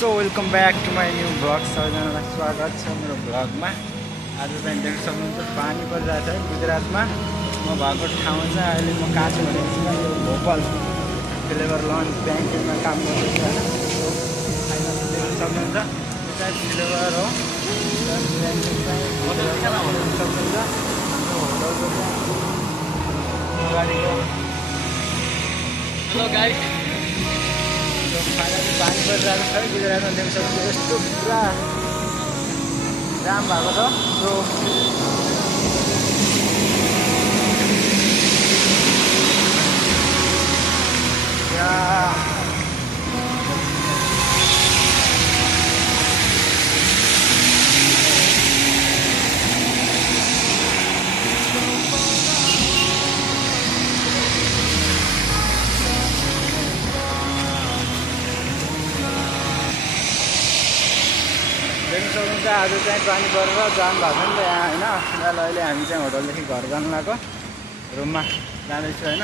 So welcome back to my new vlog. सबैजनालाई स्वागत छ मेरो भ्लगमा। आज चाहिँ देख्न सक्नुहुन्छ पानी परिरहेको छ गुजरातमा। म भएको ठाउँ चाहिँ अहिले म कहाँ छु भने यो भोपाल फ्लेभर लन्च ब्याङ्किङमा काम गर्दैछु होइन। देख्न सक्नुहुन्छ यो चाहिँ फ्लेभर हो ब्याङ्किङ चाहिँ देख्न सक्नुहुन्छ अगाडिको। हेलो गाइस, फाइनली पानी परिरहेको छ गुजरातमा। देख्न सक्नुहुन्छ यस्तो पुरा जाम भएको छ। सो देख्न सक्नुहुन्छ आज चाहिँ पानी परेर जाम भएको नि त यहाँ होइन। फिलहाल अहिले हामी चाहिँ होटलदेखि घर जानु लाग्यो, रुममा जाँदैछु होइन।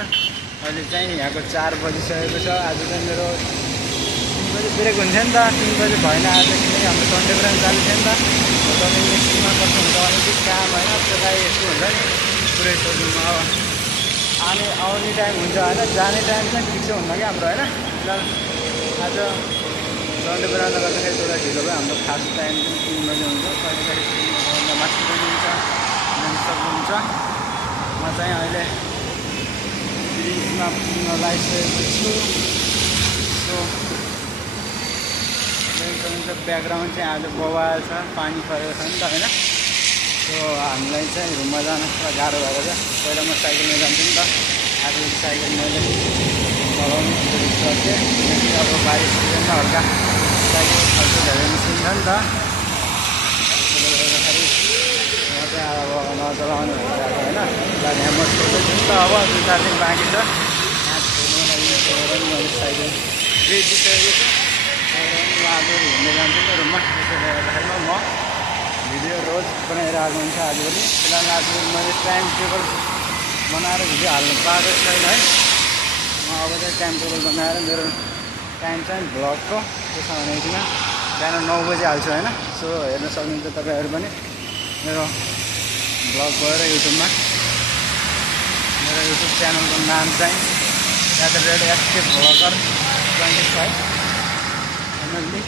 अहिले चाहिँ यहाँको 4 बजिसकेको छ। आज चाहिँ मेरो 3 बजी ब्रेक हुन्थ्यो नि त, 3 बजी भएन आज, किनकि हाम्रो सन्डे ब्रान्च चालु थियो नि त। होटल इन्डस्ट्रीमा कस्तो हुन्छ भने चाहिँ काम होइन, त्यसलाई यस्तो हुन्छ नि पुरै सोच्नुमा। अब आउने टाइम हुन्छ होइन, जाने टाइम चाहिँ फिक्सै हुन्न कि हाम्रो होइन। फिलहाल आज सन्डे ब्रान्चले गर्दाखेरि थोरै ढिलो भयो। हाम्रो खास टाइम चाहिँ 3 बजी हुन्छ। कहिले कहिले 3 बजीभन्दा माथि पनि हुन्छ, जान सक्नुहुन्छ। म चाहिँ अहिले ब्रिजमा पुग्न लागिसकेको छु। सो देख्न सक्नुहुन्छ ब्याकग्राउन्ड चाहिँ आज बवाल छ, पानी परेको छ नि त होइन। सो हामीलाई चाहिँ रुममा जान पुरा गाह्रो भएको छ। पहिला म साइकलमा जान्थेँ नि त, आज साइकल मैले चलाउनु सुरु सकेँ, किनकि अब बारिस सिजनमा हल्का साइकल खर्च धेरै निस्किन्छ नि त। त्यसले गर्दाखेरि म चाहिँ अब नचलाउने भइरहेको होइन। गाडी यहाँ म छोड्दैछु नि त, अब 2-4 दिन बाँकी छ यहाँ छोड्नुको लागि। मैले साइकल बेचिसकेको छु। म आज घुम्न जान्छु नि रुममा। त्यसले गर्दाखेरि म भिडियो रोज बनाइरहेको हुन्छ आज पनि। फिलहाल आज मैले टाइम टेबल बनाएर भिडियो हाल्नु पाएको छैन है। म अब चाहिँ टाइम टेबल बनाएर मेरो टाइम चाहिँ भ्लगको त्यसो भनेदेखि बिहान 9 बजी हाल्छु होइन। सो हेर्न सक्नुहुन्छ तपाईँहरू पनि मेरो भ्लग गएर युट्युबमा। मेरो युट्युब च्यानलको नाम चाहिँ @SK Vlogger 25 फाइनल्ली